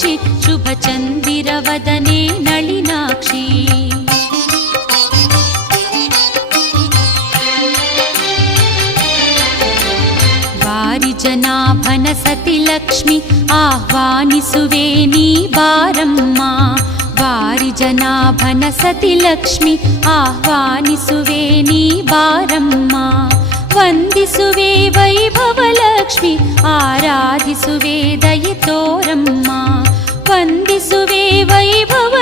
ಸಾಕ್ಷಿ ಶುಭ ಚಂದಿರವದನೆ ನಳಿನಾಕ್ಷಿ ವಾರಿಜನಾಭನ ಸತಿ ಲಕ್ಷ್ಮಿ ಆಹ್ವಾನಿಸುವೆ ನೀ ಬಾರಮ್ಮ ವಾರಿಜನಾಭನ ಸತಿ ಲಕ್ಷ್ಮಿ ಆಹ್ವಾನಿಸುವೆ ನೀ ಬಾರಮ್ಮ ವಂದಿಸುವೆ ವೈಭವ ಲಕ್ಷ್ಮಿ ಆರಾಧಿಸುವೆ ದಯೆ ತೋರಮ್ಮ ವಂದಿಸುವೆ ವೈಭವ